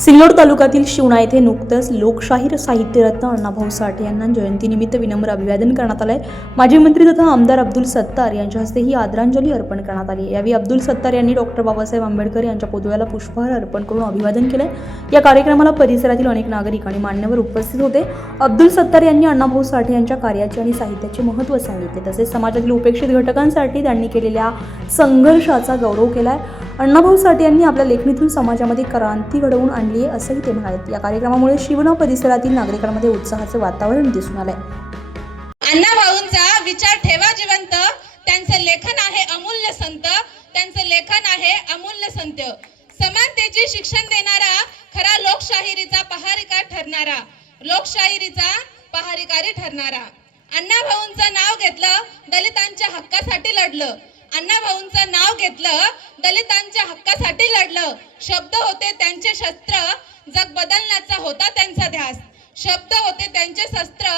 सिल्लोड तालुक्यातील शिवणा येथे नुकतंच लोकशाहीर साहित्यरत्न अण्णाभाऊ साठे यांना जयंतीनिमित्त विनम्र अभिवादन करण्यात आलंय. माजी मंत्री तथा आमदार अब्दुल सत्तार यांच्या हस्ते ही आदरांजली अर्पण करण्यात आली. यावेळी अब्दुल सत्तार यांनी डॉक्टर बाबासाहेब आंबेडकर यांच्या पुतळ्याला पुष्पहार अर्पण करून अभिवादन केलंय. या कार्यक्रमाला परिसरातील अनेक नागरिक आणि मान्यवर उपस्थित होते. अब्दुल सत्तार यांनी अण्णाभाऊ साठे यांच्या कार्याचे आणि साहित्याचे महत्त्व सांगितले. तसेच समाजातील उपेक्षित घटकांसाठी त्यांनी केलेल्या संघर्षाचा गौरव केलाय. अण्णाभाऊ साठे यांनी आपल्या लेखणीतून समाजामध्ये क्रांती घडवून आणली आहे असंही ते म्हणाले. या कार्यक्रमामुळे शिवना परिसरातील नागरिकांमध्ये उत्साहाचे वातावरण दिसून आलंय. अण्णा भाऊंचा विचार ठेवा जिवंत. त्यांचं लेखन आहे अमूल्य संत. त्यांचं लेखन आहे अमूल्य संत. समानतेची शिक्षण देणारा खरा लोकशाहिरीचा पहारिका ठरणारा. लोकशाहिरीचा पहारिकारी ठरणारा. अण्णा भाऊंचं नाव घेतलं दलितांच्या हक्कासाठी लढलं. अण्णाभाऊंचं नाव घेतलं दलितांच्या हक्कासाठी लढलं. शब्द होते त्यांचे शस्त्र जग बदलण्याचा होता त्यांचा ध्यास. शब्द होते त्यांचे शस्त्र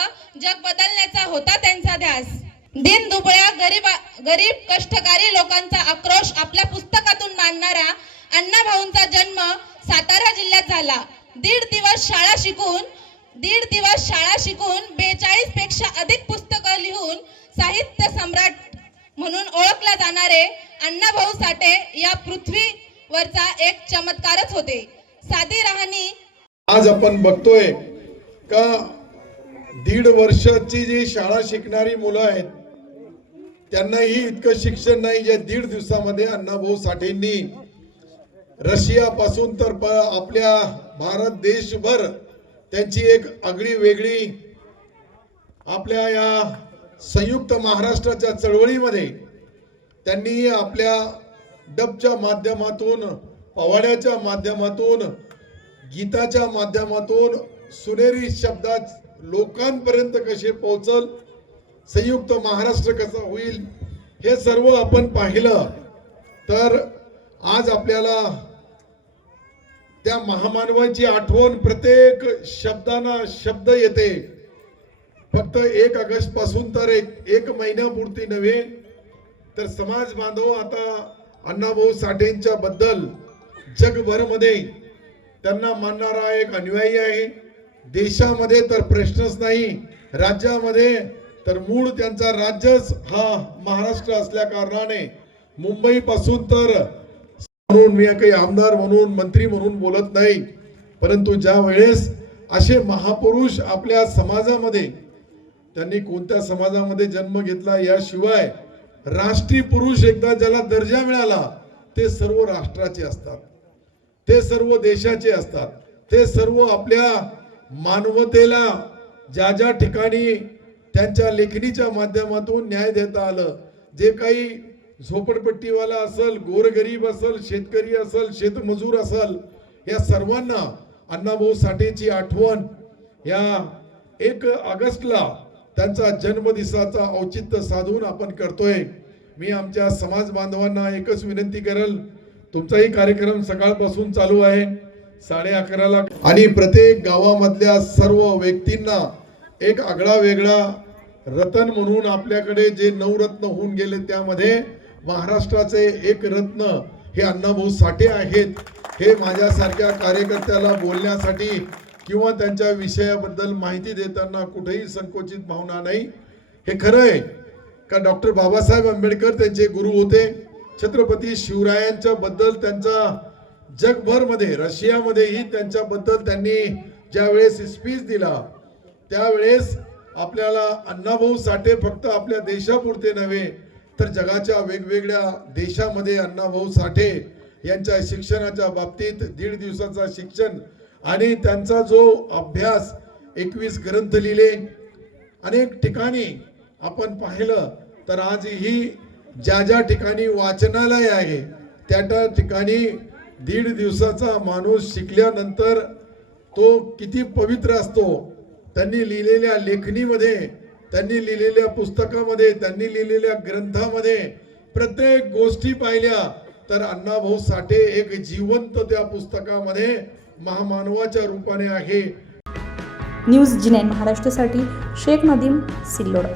जग बदलण्याचा होता त्यांचा ध्यास. दिन दुबळ्या गरीब गरीब कष्टकारी लोकांचा आक्रोश आपल्या पुस्तकातून मांडणारा अण्णाभाऊंचा जन्म सातारा जिल्ह्यात झाला. दीड दिवस शाळा शिकून दीड दिवस शाळा शिकून बेचाळीस करणारे अण्णाभाऊ साठे या पृथ्वीवरचा एक चमत्कारच होते. साधी राहणी आज आपण बघतोय का दीड वर्षाची जी शाळा शिकणारी मुलं आहेत त्यांनाही इतकं शिक्षण नाही जे दीड दिवसामध्ये अण्णाभाऊ साठेंनी. रशिया पासून तर आपल्या भारत देशभर त्यांची एक आगळी वेगळी आपल्या या संयुक्त महाराष्ट्राच्या चळवळीमध्ये त्यांनी आपल्या डबच्या माध्यमातून पवाड्याच्या माध्यमातून गीताच्या माध्यमातून सुनेरी शब्दात लोकांपर्यंत कसे पोहोचल संयुक्त महाराष्ट्र कसा होईल हे सर्व आपण पाहिलं. तर आज आपल्याला त्या महामानवाची आठवण प्रत्येक शब्दाना शब्द येते. फक्त एक ऑगस्टपासून तर एक एक महिन्यापुरती नव्हे तर समाज बांधव आता अण्णाभाऊ साठेंच्या बद्दल जगभरमध्ये त्यांना मानणारा एक अनुयायी आहे. देशामध्ये तर प्रश्नच नाही राज्यामध्ये तर मूळ त्यांचा राज्यच हा महाराष्ट्र असल्या कारणाने मुंबईपासून तर म्हणून मी काही आमदार म्हणून मंत्री म्हणून बोलत नाही. परंतु ज्या वेळेस असे महापुरुष आपल्या समाजामध्ये त्यांनी कोणत्या समाजामध्ये जन्म घेतला याशिवाय राष्ट्रीय पुरुष एकदा ज्याला दर्जा मिळाला ते सर्व राष्ट्राचे असतात. ते सर्व देशाचे असतात. ते सर्व आपल्या मानवतेला ज्या ज्या ठिकाणी त्यांच्या लेखणीच्या माध्यमातून न्याय देता आलं जे काही झोपडपट्टीवाला असल गोरगरीब असल शेतकरी असल शेतमजूर असल या सर्वांना अण्णाभाऊ साठेची आठवण या एक ऑगस्टला त्यांचा जन्मदिवसाचा औचित्य साधून आपण करतोय. मी आमच्या समाज बांधवांना एकच विनंती करेल. तुमचाही कार्यक्रम सकाळपासून चालू आहे. साडे अकराला आणि प्रत्येक गावामधल्या सर्व व्यक्तींना एक आगळा वेगळा रतन म्हणून आपल्याकडे जे नवरत्न होऊन गेले त्यामध्ये महाराष्ट्राचे एक रत्न हे अण्णाभाऊ साठे आहेत. हे माझ्यासारख्या कार्यकर्त्याला बोलण्यासाठी किंवा त्यांच्या विषयाबद्दल माहिती देताना कुठेही संकोचित भावना नाही. हे खरं आहे. का डॉक्टर बाबासाहेब आंबेडकर त्यांचे गुरु होते. छत्रपती शिवरायांच्या बद्दल त्यांचा जगभरमध्ये रशियामध्येही त्यांच्याबद्दल त्यांनी ज्यावेळेस स्पीच दिला त्यावेळेस आपल्याला अण्णाभाऊ साठे फक्त आपल्या देशापुरते नव्हे तर जगाच्या वेगवेगळ्या देशामध्ये अण्णाभाऊ साठे यांच्या शिक्षणाच्या बाबतीत दीड दिवसाचा शिक्षण आणि त्यांचा जो अभ्यास एकवीस ग्रंथ लिहिले अनेक ठिकाणी आपण पाहिलं तर आज ही ज्या ज्या ठिकाणी वाचनालय आहे त्या त्या ठिकाणी दीड दिवसाचा माणूस शिकल्यानंतर तो किती पवित्र असतो. त्यांनी लिहिलेल्या लेखणीमध्ये त्यांनी लिहिलेल्या पुस्तकामध्ये त्यांनी लिहिलेल्या ग्रंथामध्ये प्रत्येक गोष्टी पाहिल्या. तर अण्णाभाऊ साठे एक जिवंत त्या पुस्तकामध्ये महामानवाच्या रूपाने आहे. न्यूज जिनेन महाराष्ट्रासाठी शेख नदीम सिल्लोड.